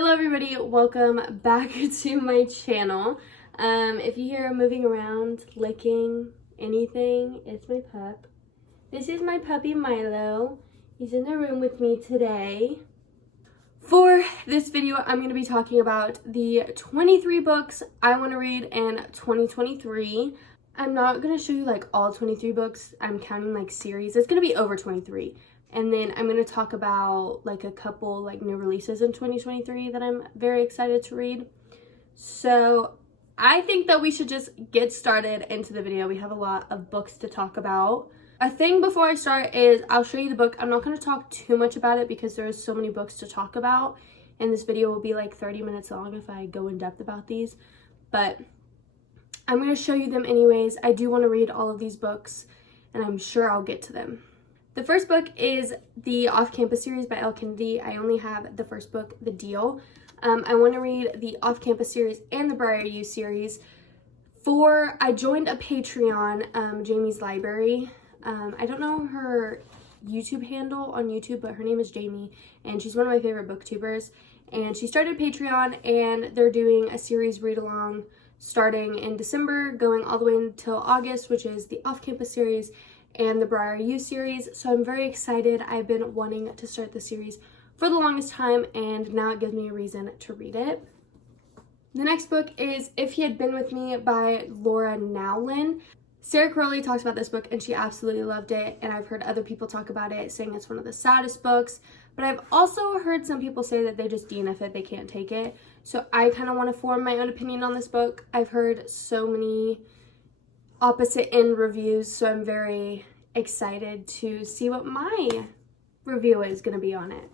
Hello everybody, welcome back to my channel. If you hear moving around, licking, anything, it's my pup. This is my puppy Milo. He's in the room with me today. For this video, I'm going to be talking about the 23 books I want to read in 2023. I'm not going to show you like all 23 books. I'm counting like series. It's going to be over 23. And then I'm going to talk about like a couple like new releases in 2023 that I'm very excited to read. So I think that we should just get started into the video. We have a lot of books to talk about. A thing before I start is I'll show you the book. I'm not going to talk too much about it because there's so many books to talk about. And this video will be like 30 minutes long if I go in depth about these. But I'm going to show you them anyways. I do want to read all of these books and I'm sure I'll get to them. The first book is the Off-Campus series by Elle Kennedy. I only have the first book, The Deal. I want to read the Off-Campus series and the Briar U series. I joined a Patreon, Jamie's Library. I don't know her YouTube handle on YouTube, but her name is Jamie, and she's one of my favorite booktubers. And she started Patreon, and they're doing a series read-along starting in December, going all the way until August, which is the Off-Campus series and the Briar U series. So I'm very excited. I've been wanting to start the series for the longest time, and now it gives me a reason to read it. The next book is If He Had Been With Me by Laura Nowlin. Sarah Crowley talks about this book and she absolutely loved it, and I've heard other people talk about it saying it's one of the saddest books, but I've also heard some people say that they just DNF it, they can't take it. So I kind of want to form my own opinion on this book. I've heard so many opposite end reviews, so I'm very excited to see what my review is going to be on it.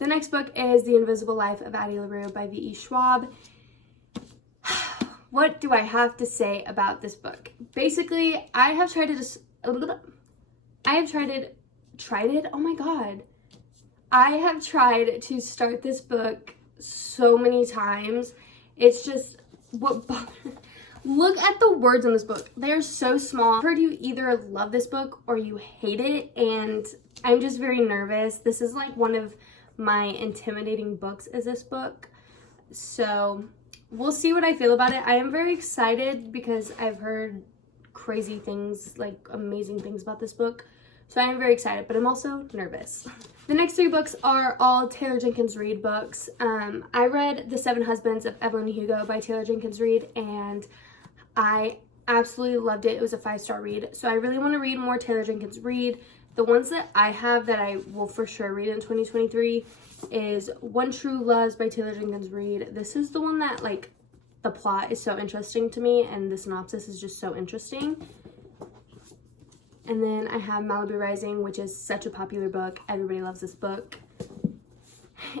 The next book is The Invisible Life of Addie LaRue by V.E. Schwab. What do I have to say about this book? Basically, I have tried it, oh my god. I have tried to start this book so many times. It's just, look at the words in this book. They're so small. I've heard you either love this book or you hate it, and I'm just very nervous. This is like one of my intimidating books is this book. So we'll see what I feel about it. I am very excited because I've heard crazy things, like amazing things about this book. So I am very excited, but I'm also nervous. The next three books are all Taylor Jenkins Reid books. I read The Seven Husbands of Evelyn Hugo by Taylor Jenkins Reid, and I absolutely loved it. It was a 5-star read. So I really want to read more Taylor Jenkins Reid. The ones that I have that I will for sure read in 2023 is One True Loves by Taylor Jenkins Reid. This is the one that, like, the plot is so interesting to me and the synopsis is just so interesting. And then I have Malibu Rising, which is such a popular book. Everybody loves this book.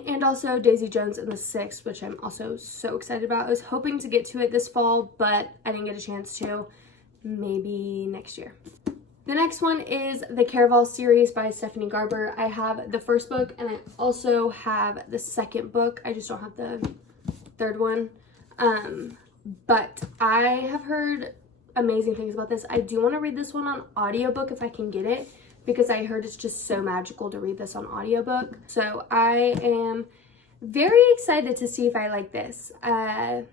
And also Daisy Jones and the Six, which I'm also so excited about. I was hoping to get to it this fall, but I didn't get a chance to. Maybe next year. The next one is the Caraval series by Stephanie Garber. I have the first book and I also have the second book. I just don't have the third one. But I have heard amazing things about this. I do want to read this one on audiobook if I can get it, because I heard it's just so magical to read this on audiobook. So I am very excited to see if I like this. I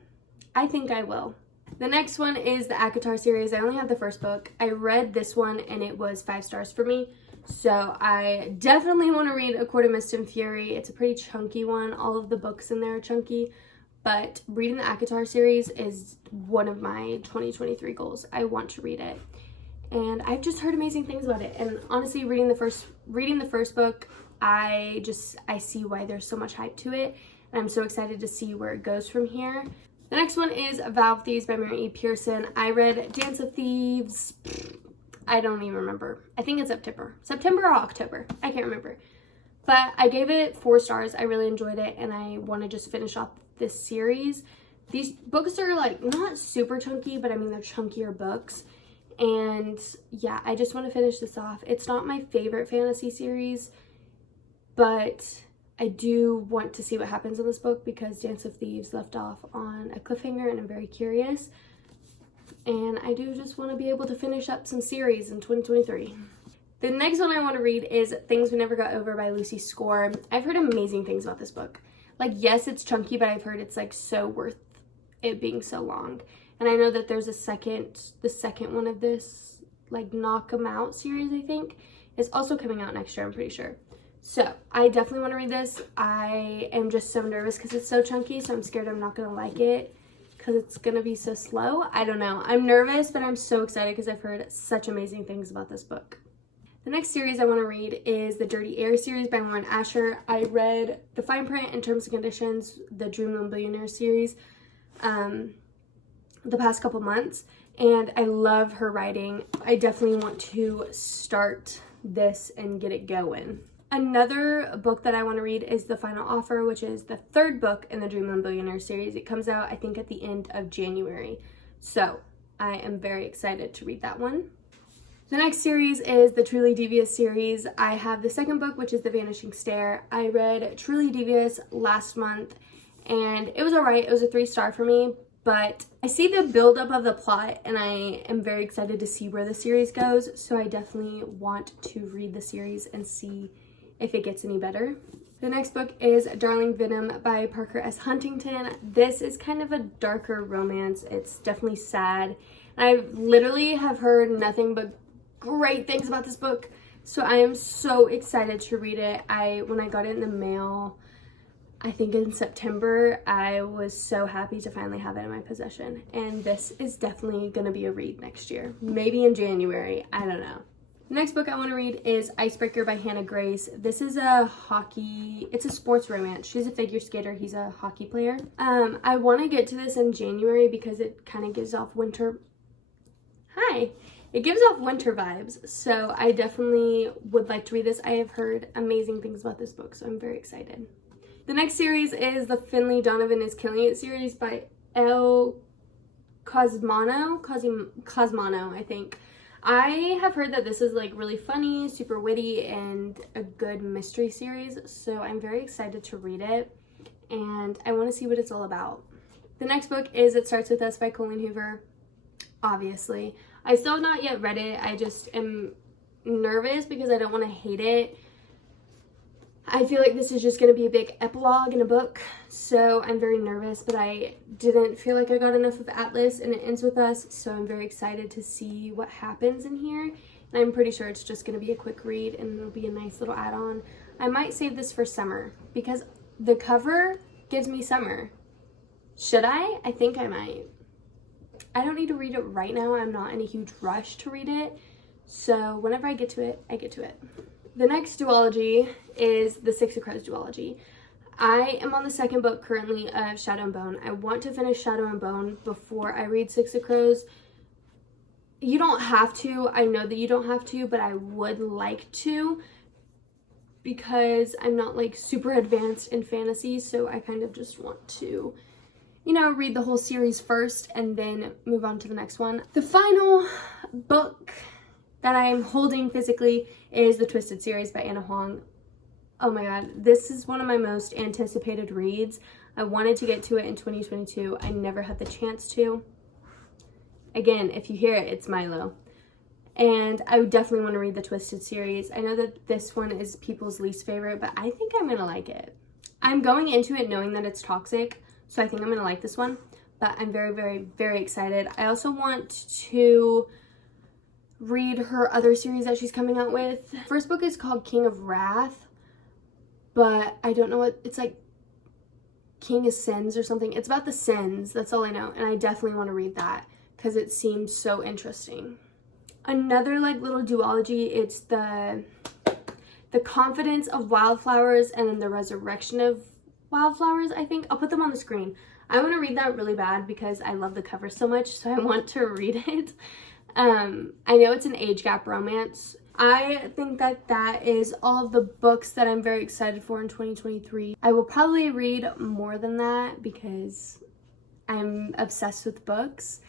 think I will. The next one is the ACOTAR series. I only have the first book. I read this one and it was 5 stars for me. So I definitely want to read A Court of Mist and Fury. It's a pretty chunky one. All of the books in there are chunky. But reading the ACOTAR series is one of my 2023 goals. I want to read it. And I've just heard amazing things about it. And honestly, reading the first book, I see why there's so much hype to it. And I'm so excited to see where it goes from here. The next one is Vow of Thieves by Mary E. Pearson. I read Dance of Thieves. I don't even remember. I think it's September or October. I can't remember. But I gave it 4 stars. I really enjoyed it, and I want to just finish off this series. These books are like not super chunky, but I mean they're chunkier books. And yeah, I just want to finish this off. It's not my favorite fantasy series, but I do want to see what happens in this book because Dance of Thieves left off on a cliffhanger and I'm very curious. And I do just want to be able to finish up some series in 2023. The next one I want to read is Things We Never Got Over by Lucy Score. I've heard amazing things about this book. Like, yes, it's chunky, but I've heard it's like so worth it being so long. And I know that there's the second one of this, like, Knock 'Em Out series, I think, is also coming out next year, I'm pretty sure. So I definitely want to read this. I am just so nervous because it's so chunky, so I'm scared I'm not going to like it because it's going to be so slow. I don't know. I'm nervous, but I'm so excited because I've heard such amazing things about this book. The next series I want to read is the Dirty Air series by Lauren Asher. I read the fine print and terms and conditions, the Dreamland Billionaire series, the past couple months, and I love her writing. I definitely want to start this and get it going. Another book that I want to read is The Final Offer, which is the third book in the Dreamland Billionaire series. It comes out, I think, at the end of January. So I am very excited to read that one. The next series is the Truly Devious series. I have the second book, which is The Vanishing Stair. I read Truly Devious last month, and it was alright. It was a 3-star for me, but I see the buildup of the plot, and I am very excited to see where the series goes, so I definitely want to read the series and see if it gets any better. The next book is Darling Venom by Parker S. Huntington. This is kind of a darker romance. It's definitely sad. I literally have heard nothing but great things about this book, so I am so excited to read it. When I got it in the mail, I think in September, I was so happy to finally have it in my possession, and this is definitely going to be a read next year, maybe in January, I don't know. The next book I want to read is Icebreaker by Hannah Grace. This is it's a sports romance. She's a figure skater, he's a hockey player. I want to get to this in January because it kind of gives off winter vibes, so I definitely would like to read this. I have heard amazing things about this book, so I'm very excited. The next series is the Finley Donovan is Killing It series by Elle Cosmano, I think. I have heard that this is like really funny, super witty, and a good mystery series, so I'm very excited to read it, and I want to see what it's all about. The next book is It Starts With Us by Colleen Hoover, obviously. I still have not yet read it. I just am nervous because I don't want to hate it. I feel like this is just going to be a big epilogue in a book, so I'm very nervous, but I didn't feel like I got enough of Atlas, and it ends with us, so I'm very excited to see what happens in here, and I'm pretty sure it's just going to be a quick read, and it'll be a nice little add-on. I might save this for summer, because the cover gives me summer. Should I? I think I might. I don't need to read it right now. I'm not in a huge rush to read it, so whenever I get to it, I get to it. The next duology is the Six of Crows duology. I am on the second book currently of Shadow and Bone. I want to finish Shadow and Bone before I read Six of Crows. You don't have to. I know that you don't have to, but I would like to because I'm not like super advanced in fantasy, so I kind of just want to, you know, read the whole series first and then move on to the next one. The final book that I am holding physically is the Twisted series by Anna Huang. Oh my god, this is one of my most anticipated reads. I wanted to get to it in 2022. I never had the chance to. Again, if you hear it, it's Milo. And I would definitely want to read the Twisted series. I know that this one is people's least favorite, but I think I'm going to like it. I'm going into it knowing that it's toxic, so I think I'm going to like this one. But I'm very, very, very excited. I also want to read her other series that she's coming out with. First book is called King of Wrath, but I don't know what it's like. King of Sins or something. It's about the sins, that's all I know, and I definitely want to read that because it seems so interesting. Another like little duology, it's the Confidence of Wildflowers and then the Resurrection of Wildflowers, I think. I'll put them on the screen. I want to read that really bad because I love the cover so much, so I want to read it. I know it's an age gap romance. I think that that is all of the books that I'm very excited for in 2023. I will probably read more than that because I'm obsessed with books.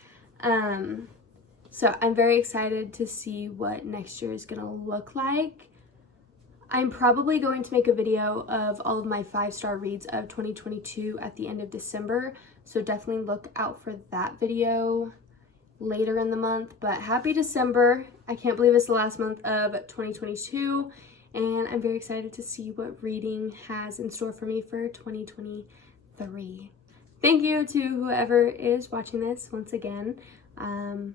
So I'm very excited to see what next year is going to look like. I'm probably going to make a video of all of my 5-star reads of 2022 at the end of December. So definitely look out for that video later in the month. But happy December. I can't believe it's the last month of 2022. and I'm very excited to see what reading has in store for me for 2023. Thank you to whoever is watching this once again, and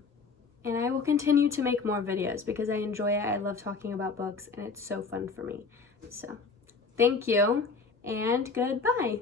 I will continue to make more videos because I enjoy it. I love talking about books and it's so fun for me. So thank you and goodbye.